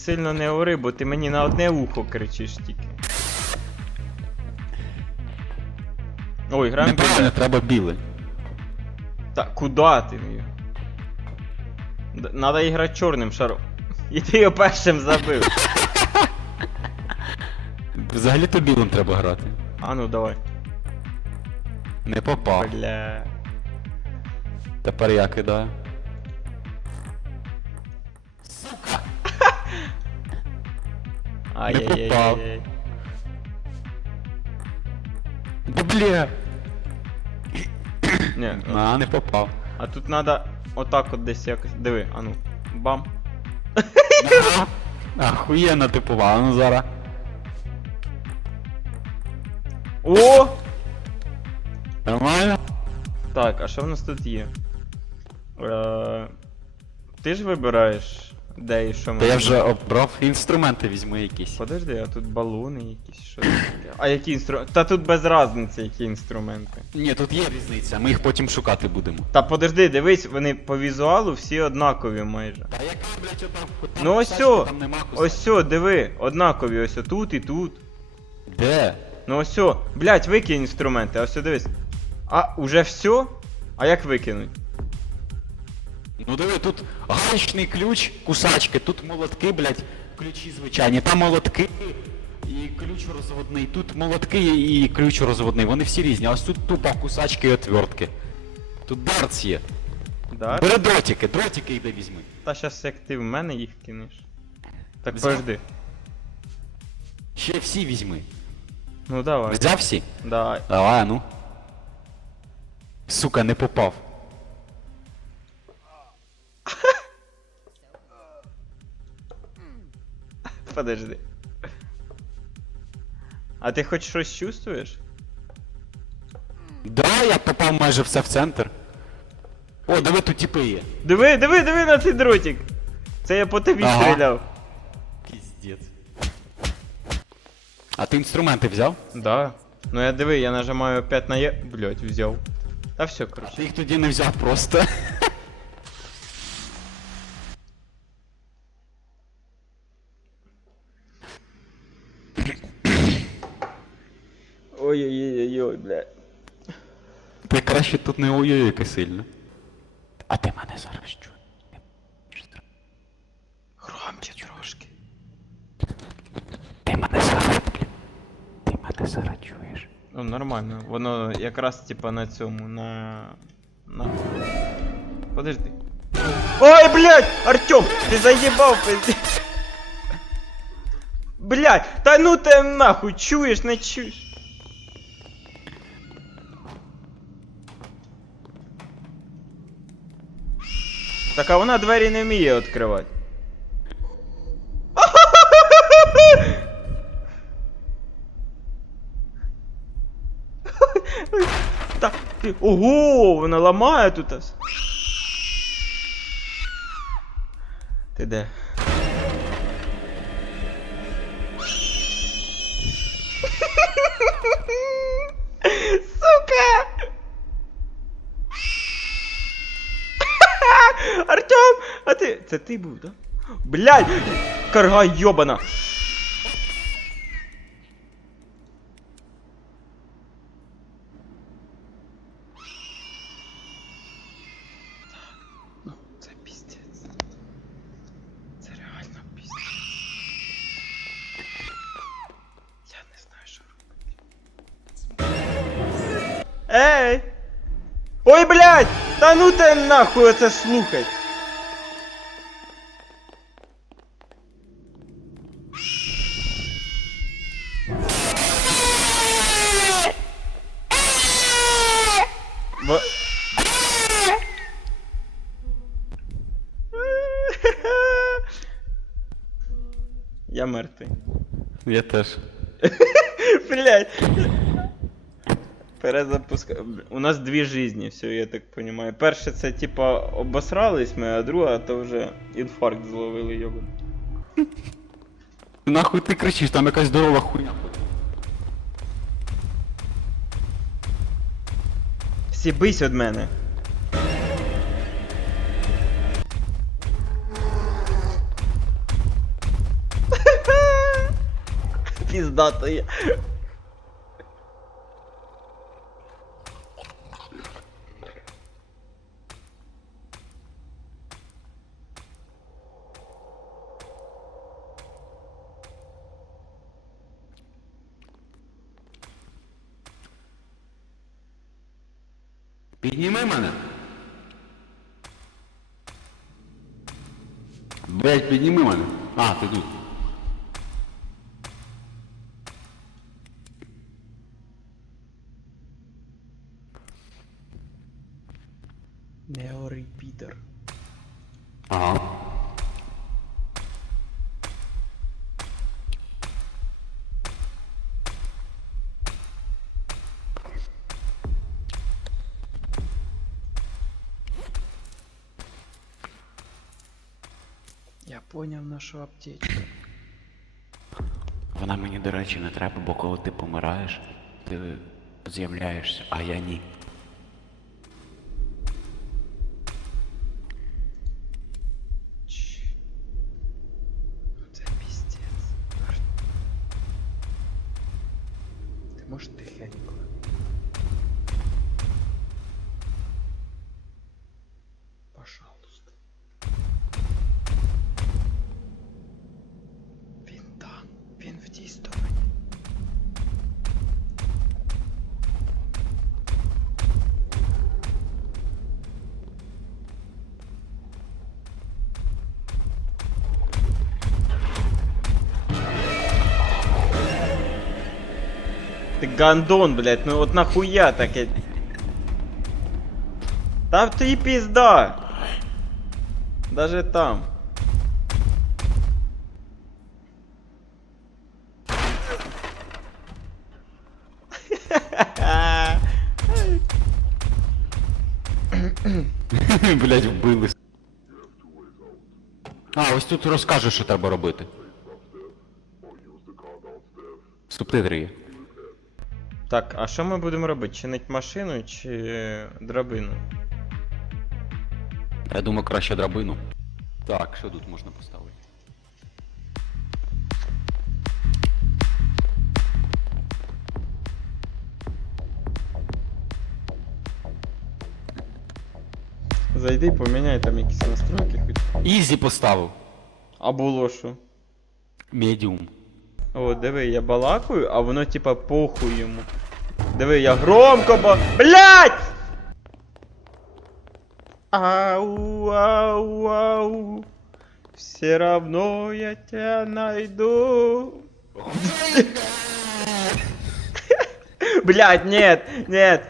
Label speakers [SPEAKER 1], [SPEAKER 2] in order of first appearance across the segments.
[SPEAKER 1] сильно не ори, бо ти мені на одне ухо кричиш тільки. Ой, граємо
[SPEAKER 2] Неправильно, треба біле.
[SPEAKER 1] Та куда ти? Д- Надо іграти чорним шаром. І ти його першим забив.
[SPEAKER 2] Взагалі-то білим треба грати.
[SPEAKER 1] А ну давай.
[SPEAKER 2] Не попав.
[SPEAKER 1] Бля.
[SPEAKER 2] Тепер я кидаю.
[SPEAKER 1] Ай-яй-яй-яй.
[SPEAKER 2] Да бля!
[SPEAKER 1] Ну,
[SPEAKER 2] А, не попав.
[SPEAKER 1] а тут надо отак от десь якось. Диви, а ну. Бам.
[SPEAKER 2] Ахуєнно ти попав, ну зараз.
[SPEAKER 1] О!
[SPEAKER 2] Нормально?
[SPEAKER 1] Так, а що в нас тут є? Е, ти ж вибираєш, де і що ми.
[SPEAKER 2] Та я вже обрав інструменти візьму якісь.
[SPEAKER 1] Подожди, а тут балони якісь, що таке? А які інструменти? Та тут без разниці, які інструменти.
[SPEAKER 2] Ні, тут є різниця, ми їх потім шукати будемо.
[SPEAKER 1] Та подожди, дивись, вони по візуалу всі однакові майже.
[SPEAKER 2] Та яка, блядь, отам? там
[SPEAKER 1] Ну ось сьо,
[SPEAKER 2] Там нема
[SPEAKER 1] ось
[SPEAKER 2] кусачки.
[SPEAKER 1] сьо, диви, однакові, ось тут і тут.
[SPEAKER 2] Де?
[SPEAKER 1] Ну ось сьо, блять, викинь інструменти, а ось дивись. А, уже все? А як викинуть?
[SPEAKER 2] Ну диви, тут гаечний ключ, кусачки, тут молотки, блядь, ключі звичайні, там молотки і ключ розводний, тут молотки і ключ розводний, вони всі різні, а ось тут тупо кусачки і отвертки. Тут дартс є.
[SPEAKER 1] Да?
[SPEAKER 2] Бери дротики, дротики йде візьми.
[SPEAKER 1] Та щас як ти в мене їх кинеш. Так
[SPEAKER 2] Взяв.
[SPEAKER 1] подожди.
[SPEAKER 2] Ще всі візьми.
[SPEAKER 1] Ну давай.
[SPEAKER 2] Взяв всі?
[SPEAKER 1] Давай.
[SPEAKER 2] Давай, а ну. Сука, не попав.
[SPEAKER 1] Подожди. А ти хоч щось чувствуєш?
[SPEAKER 2] Да, я попав майже все в центр. О, диви, тут типи є.
[SPEAKER 1] Диви, диви, диви на цей дротик! Це я по тобі
[SPEAKER 2] Ага.
[SPEAKER 1] стріляв.
[SPEAKER 2] Піздець. А ти інструменти взяв?
[SPEAKER 1] Да. Ну я диви, я нажимаю 5 на Е. Блять, взяв. Та все,
[SPEAKER 2] Ти
[SPEAKER 1] короче.
[SPEAKER 2] їх тоді не взяв просто.
[SPEAKER 1] Ой-ой-ой-ой, блядь.
[SPEAKER 2] Ти краще тут не ой-ой, сильно. А ти мене зараз чуєш?
[SPEAKER 1] Громче трошки.
[SPEAKER 2] Ти мене зараз. Ти мене зараз чуєш.
[SPEAKER 1] Ну нормально. Воно якраз типа на цьому, на. на. Подожди. Ой, блядь! Артем! Ти заїбав, пиздец. Блядь, та ну ти нахуй, чуєш, не чуєш? Так а вона двері не вміє відкривати. Так, ти, ого, вона ламає тут. Ти де? Ти. Це ти був, да? Блядь! Карга йобана! Ну. Ей! Ой, блядь! Та ну те нахуй оце слухать! Мертвий.
[SPEAKER 2] Я теж.
[SPEAKER 1] Блять. Перезапуска. У нас дві жизни, все, я так понимаю. Перше це типа обосрались ми, а друга то вже інфаркт зловили його.
[SPEAKER 2] Нахуй ти кричиш, там якась здорова хуйня.
[SPEAKER 1] Сібись від мене. Пиздатые.
[SPEAKER 2] Підніми мене. Блять, підніми мене. А, ти тут.
[SPEAKER 1] Не ори, Питер.
[SPEAKER 2] Ага.
[SPEAKER 1] Я поняв нашу аптечку.
[SPEAKER 2] Вона мені, до речі, не треба, бо коли ти помираєш, ти з'являєшся, а я ні.
[SPEAKER 1] Гандон, блядь, ну вот нахуя таке? Там ты пизда! Даже там.
[SPEAKER 2] Блять, вбили. А, ось тут розкажеш, що треба робити. Субтитри є.
[SPEAKER 1] Так, а що ми будемо робити? Чинить машину чи драбину?
[SPEAKER 2] Я думаю, краще драбину. Так, що тут можна поставити?
[SPEAKER 1] Зайди, поміняй там якісь настройки хоч.
[SPEAKER 2] Ізі поставив.
[SPEAKER 1] А було що?
[SPEAKER 2] Медіум.
[SPEAKER 1] О, диви, я балакаю, а воно типа похуй йому. Диви, я громко ба. Блять! Ау, ау, ау. Все равно я тебя найду. Блять, нет, нет.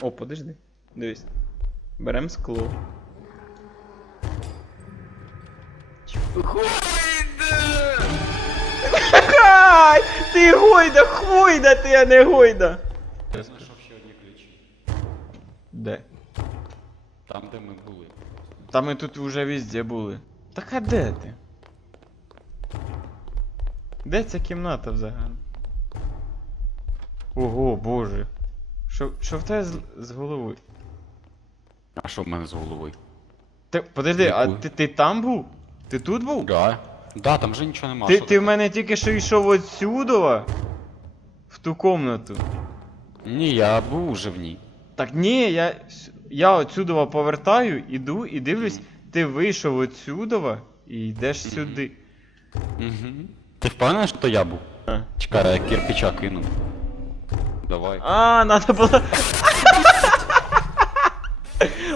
[SPEAKER 1] О, подожди. Дивись. Берем скло. Хай! Ти гойда, хвойда, ти, а не гойда.
[SPEAKER 2] Я знайшов ще одні ключі.
[SPEAKER 1] Де?
[SPEAKER 2] Там, де ми були.
[SPEAKER 1] Та ми тут вже везде були. Так а де ти? Де ця кімната взагалі? Ого, боже. Що, що в тебе з, з головою?
[SPEAKER 2] А що в мене з головою?
[SPEAKER 1] Ти, подожди, а
[SPEAKER 2] Яку?
[SPEAKER 1] ти, ти там був? Ти тут був?
[SPEAKER 2] Да. Да, там вже нічого нема.
[SPEAKER 1] Ти,
[SPEAKER 2] що
[SPEAKER 1] ти в мене тільки що йшов отсюда в ту комнату.
[SPEAKER 2] Ні, я був уже в ній.
[SPEAKER 1] Так ні, я, с- я отсюда повертаю, іду і дивлюсь, ти вийшов отсюда і йдеш сюди.
[SPEAKER 2] Угу. Ти впевнений, що то я був?
[SPEAKER 1] А.
[SPEAKER 2] Чекай, я кирпича кину. Давай.
[SPEAKER 1] А, надо було.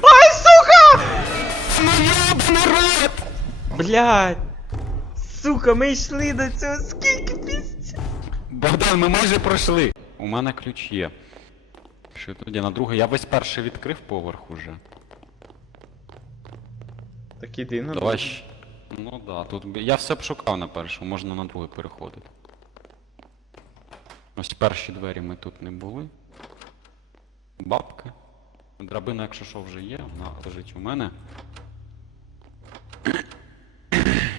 [SPEAKER 1] Ой, сука! Блядь! Сука, ми йшли до цього скільки пізд...
[SPEAKER 2] Богдан, ми майже пройшли. У мене ключ є. Що тоді на друге? Я весь перший відкрив поверх уже.
[SPEAKER 1] Так іди на
[SPEAKER 2] Давай. щ- Ну да, тут б- я все б шукав на першому, можна на друге переходити. Ось перші двері ми тут не були. Бабки. Драбина, якщо що, вже є, вона лежить у мене.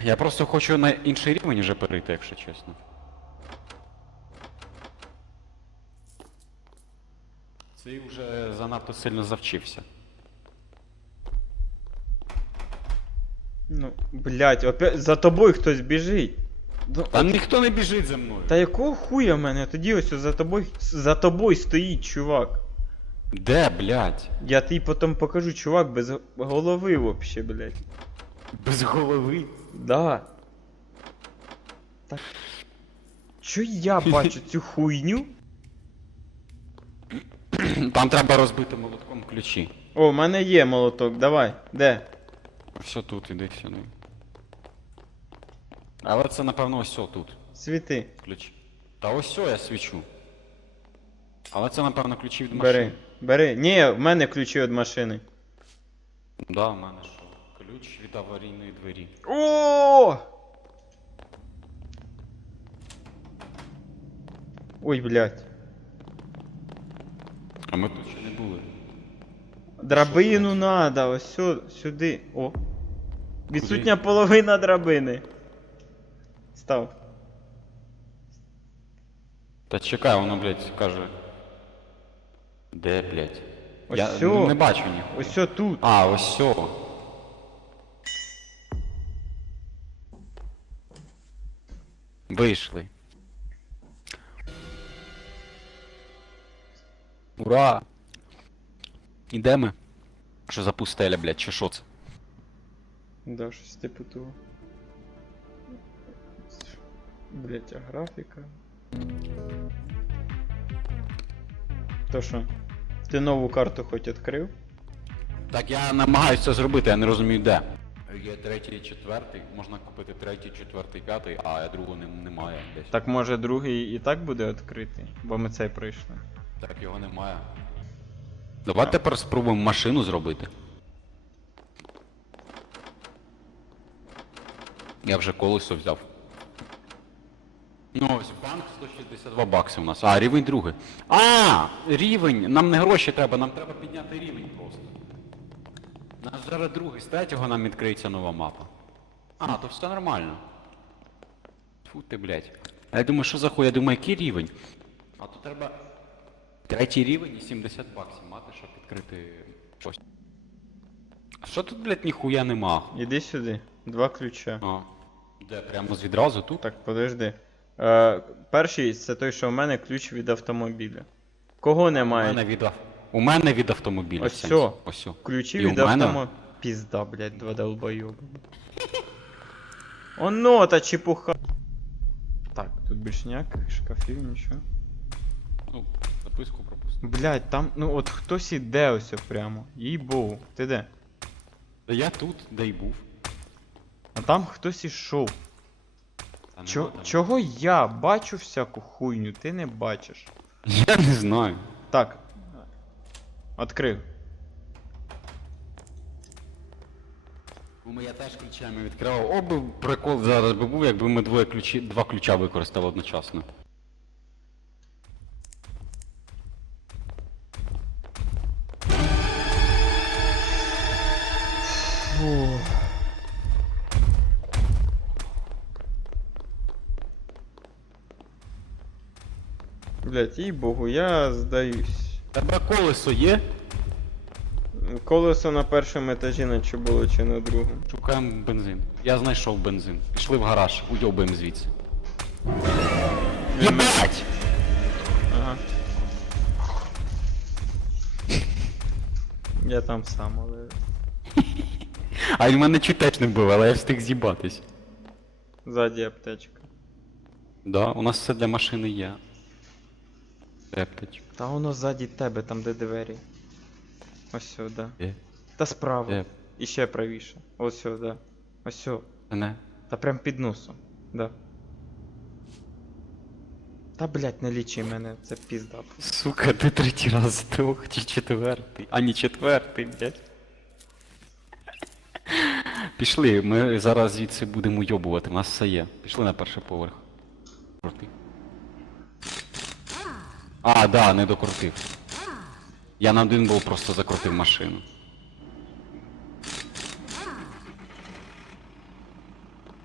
[SPEAKER 2] Я просто хочу на інший рівень вже перейти, якщо чесно. Цей вже занадто сильно завчився.
[SPEAKER 1] Ну, блядь, опять за тобою хтось біжить. Ну,
[SPEAKER 2] Та ніхто не біжить за мною.
[SPEAKER 1] Та якого хуя в мене? Тоді ось за тобою за тобою стоїть чувак.
[SPEAKER 2] Де, блядь?
[SPEAKER 1] Я тобі потім покажу, чувак без голови вообще, блядь.
[SPEAKER 2] Без голови.
[SPEAKER 1] Да. Так. Чо я бачу цю хуйню?
[SPEAKER 2] Там треба розбити молотком ключі.
[SPEAKER 1] О, в мене є молоток, давай. Де?
[SPEAKER 2] Все тут, іди сюди. Але це напевно ось о тут.
[SPEAKER 1] Світи.
[SPEAKER 2] Ключ. Та ось о я свічу. Але це напевно ключі від машини.
[SPEAKER 1] Бери. Бери. Ні, в мене ключі від машини.
[SPEAKER 2] Да, в мене що? Ключ від аварійної двері.
[SPEAKER 1] О! Ой, блядь.
[SPEAKER 2] А ми тут ще не були.
[SPEAKER 1] Драбину надо, ось сю- сюди. О. Відсутня половина драбини. Став.
[SPEAKER 2] Та чекай, воно, блядь, каже. Де, блядь?
[SPEAKER 1] Ось
[SPEAKER 2] Я
[SPEAKER 1] сьо.
[SPEAKER 2] не бачу ні.
[SPEAKER 1] Ось тут.
[SPEAKER 2] А, ось сьо. Вийшли. Ура! Іде ми? Що за пустеля, блядь, чи що це?
[SPEAKER 1] Да, щось типу того. Блять, а графіка. То що? Ти нову карту хоч відкрив?
[SPEAKER 2] Так я намагаюся це зробити, я не розумію де. Є третій четвертий, можна купити третій, четвертий, п'ятий, а другого не, немає десь.
[SPEAKER 1] Так може другий і так буде відкритий, бо ми цей пройшли.
[SPEAKER 2] Так його немає. Давай тепер спробуємо машину зробити. Я вже колесо взяв. Ну ось банк 162 бакси у нас. А, рівень другий. А, рівень! Нам не гроші треба, нам треба підняти рівень просто. Нас зараз другий, з третього нам відкриється нова мапа. А, то все нормально. Фу ти, блядь. А я думаю, що за хуй? Я думаю, який рівень? А то треба третій рівень і 70 баксів мати, щоб відкрити щось. А що тут, блядь, ніхуя нема?
[SPEAKER 1] Іди сюди. Два ключа.
[SPEAKER 2] А. Де, прямо з відразу тут?
[SPEAKER 1] Так, подожди. Е, перший це той, що в мене ключ від автомобіля. Кого немає?
[SPEAKER 2] У мене від, ав- у мене від автомобіля.
[SPEAKER 1] Ось
[SPEAKER 2] в сенсі.
[SPEAKER 1] сьо.
[SPEAKER 2] Ось.
[SPEAKER 1] Ключі
[SPEAKER 2] І у
[SPEAKER 1] від
[SPEAKER 2] мене?
[SPEAKER 1] автомобіля. Пізда, блядь, два долбойоби. Оно та чепуха. Так, тут більше ніяких шкафів, нічого.
[SPEAKER 2] Ну, записку пропустив.
[SPEAKER 1] Блядь, там, ну от хтось іде ось прямо. Їй богу. Ти де?
[SPEAKER 2] Та я тут, де й був.
[SPEAKER 1] А там хтось ішов.
[SPEAKER 2] Та
[SPEAKER 1] Чо, чого я бачу всяку хуйню, ти не бачиш.
[SPEAKER 2] Я не знаю.
[SPEAKER 1] Так. Открив.
[SPEAKER 2] Бо я теж ключами відкривав. О, би прикол зараз би був, якби ми двоє ключі, два ключа використали одночасно.
[SPEAKER 1] Фу. Блять, їй богу, я здаюсь.
[SPEAKER 2] Тебе колесо є?
[SPEAKER 1] Колесо на першому етажі наче було чи на другому.
[SPEAKER 2] Шукаємо бензин. Я знайшов бензин. Пішли в гараж, уйобуємо звідси. Єбать!
[SPEAKER 1] Ага. Я там сам, але.
[SPEAKER 2] А він мене чуть не бив, але я встиг з'їбатись.
[SPEAKER 1] Ззаді аптечка.
[SPEAKER 2] Да, у нас все для машини є. Епточ.
[SPEAKER 1] Та воно ззаді тебе, там де двері. Ось сюди.
[SPEAKER 2] Є.
[SPEAKER 1] Та справа.
[SPEAKER 2] Є.
[SPEAKER 1] І ще правіше. Ось сюди. Ось сюди.
[SPEAKER 2] Не.
[SPEAKER 1] Та прям під носом. Да. Та блять, не лічи мене, це пізда.
[SPEAKER 2] Сука, ти третій раз трьох чи четвертий. А не четвертий, блядь. Пішли, ми зараз звідси будемо уйобувати, у нас все є. Пішли на перший поверх. А, да, не докрутив. Я на один був просто закрутив машину.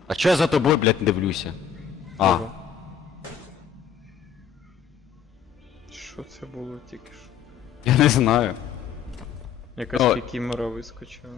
[SPEAKER 2] А чо я за тобою, блядь, не дивлюся? А,
[SPEAKER 1] Що це було тільки що?
[SPEAKER 2] я не знаю.
[SPEAKER 1] Якась
[SPEAKER 2] Ой.
[SPEAKER 1] кікімора вискочила.